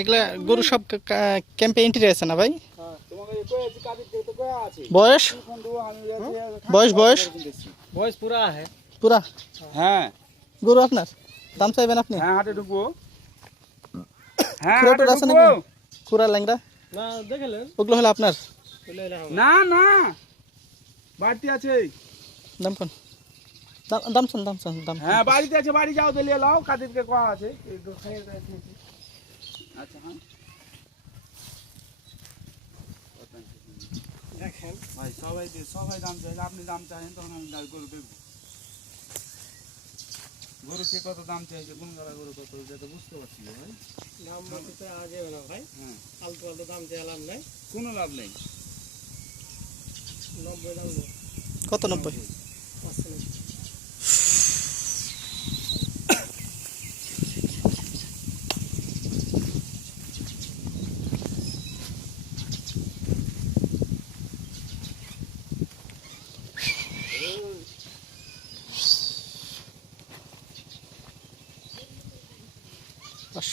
এগুলা গরু সব ক্যাম্পে এন্ট্রি আছে না ভাই? তোমাকে কই আছে কাদের তো কই আছে বয়স? কোন দু আমি যাচ্ছি বয়স বয়স? বয়স পুরা है পুরা? হ্যাঁ। গরু আপনার? দাম চাইবেন আপনি? হ্যাঁ হাটে ঢুকবো। হ্যাঁ খুরা হাটে টুরা আছে ঢুকবো। নাকি? খুরা ল্যাংড়া? না দেখলেন ওগুলো হলো আপনার? চলে এলাম না না। বাড়িতে আছে। দাম কোন? দাম দাম চান দাম চান দাম হ্যাঁ বাড়িতে আছে বাড়ি যাও দিলে লাও কাদেরকে কোয়া আছে এই তো খাইয়ে দিয়েছে। আচ্ছা হ্যাঁ। দেখেন। ভাই সবাই সবাই দাম চাইলে আপনি দাম চাইেন তখন আমি দাম গরু দেখব গরু কে কত দাম চাইছে কোন গালা গরু কত তো বুঝতে পারছি ভাই। দাম বলতে না ভাই। হ্যাঁ। আলতু আলতু দাম চাইলাম নাই। কোনো লাভ নেই। নব্বই দাম কত নব্বই?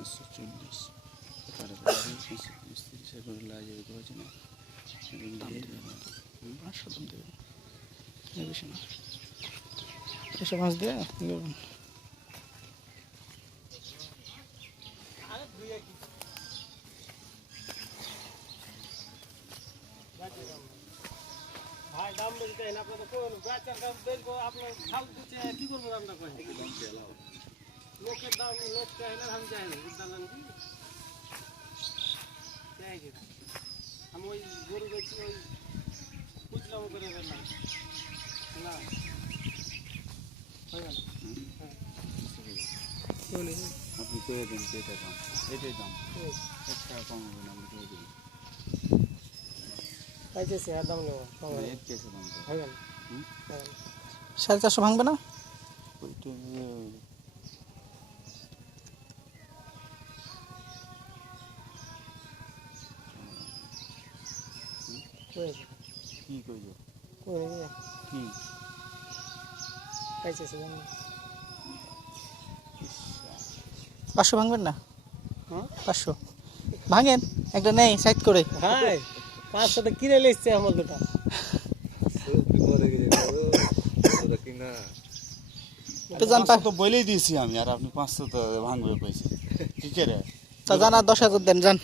পাঁচশো চল্লিশ খারাপ পাঁচশো তিরিশ তিরিশ করে লাগে করেছে না দাম দেবে। পাঁচশো দাম দেবে বেশি না ভাই দাম আপনার দাম দেখব আপনার কি করব দামটা কই লোকের দাম লোক চাই না আমি চাই না বুঝলাম চাই আমি ওই গরু ওই বুঝলাম করে ফেললাম না। হয়ে গেল। হ্যাঁ আপনি করে দেন এটাই দাম। এটাই দাম। এক টাকা কম হবে না আপনি করে? হয়ে সাড়ে চারশো ভাঙবে না? কি কি? পাঁচশো ভাঙবেন না? হ্যাঁ? পাঁচশো। ভাঙেন একটা নেই সাইড করে। ভাই পাঁচশোটা কিনে লিখছে আমার দুটা। তো জান পাঁচশো তো বলেই দিয়েছি আমি আর আপনি পাঁচশো তো ভাঙবে পয়সা কি করে? তা জানা দশ হাজার দেন যান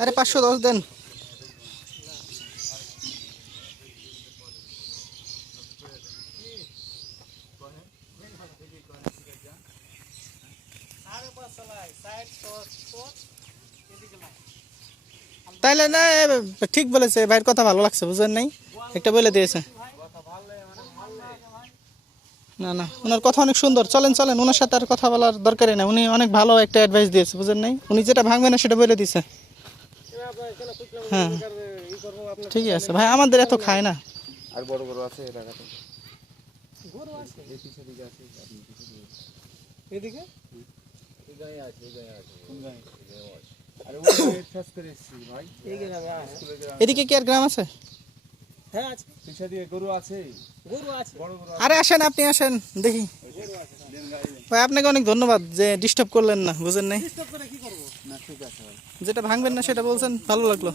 আরে পাঁচশো দশ দেন। তাইলে না ঠিক বলেছে, ভাইয়ের কথা ভালো লাগছে, বুঝলেন নাই? একটা বলে দিয়েছে। না না ওনার কথা অনেক সুন্দর। চলেন চলেন ওনার সাথে আর কথা বলার দরকারই না উনি অনেক ভালো একটা অ্যাডভাইস দিয়েছে বুঝেন নাই? উনি যেটা ভাঙবে না সেটা বলে দিয়েছে হ্যাঁ ঠিকই আছে। ভাই আমাদের এত খায় না। আর বড় বড় আছে টাকাতে গরু আছে? এই পিছের দিকে আছে পিছের দিকে এদিকে? কোন গায়ে? আরে ওই গায়ে ঠেস করে এসেছি ভাই। এই গ্রামে আছে। এদিকে কি আর গ্রাম আছে? হ্যাঁ আছে। পিছের দিকে গরু আছে। গরু আছে। আরে আসেন আপনি আসেন দেখি। ভাই আপনাকে অনেক ধন্যবাদ যে ডিস্টার্ব করলেন না বুঝেন নাই? ডিস্টার্ব করে কি করব? না ঠিক আছে ভাই। যেটা ভাঙবেন না সেটা বলছেন ভালো লাগল।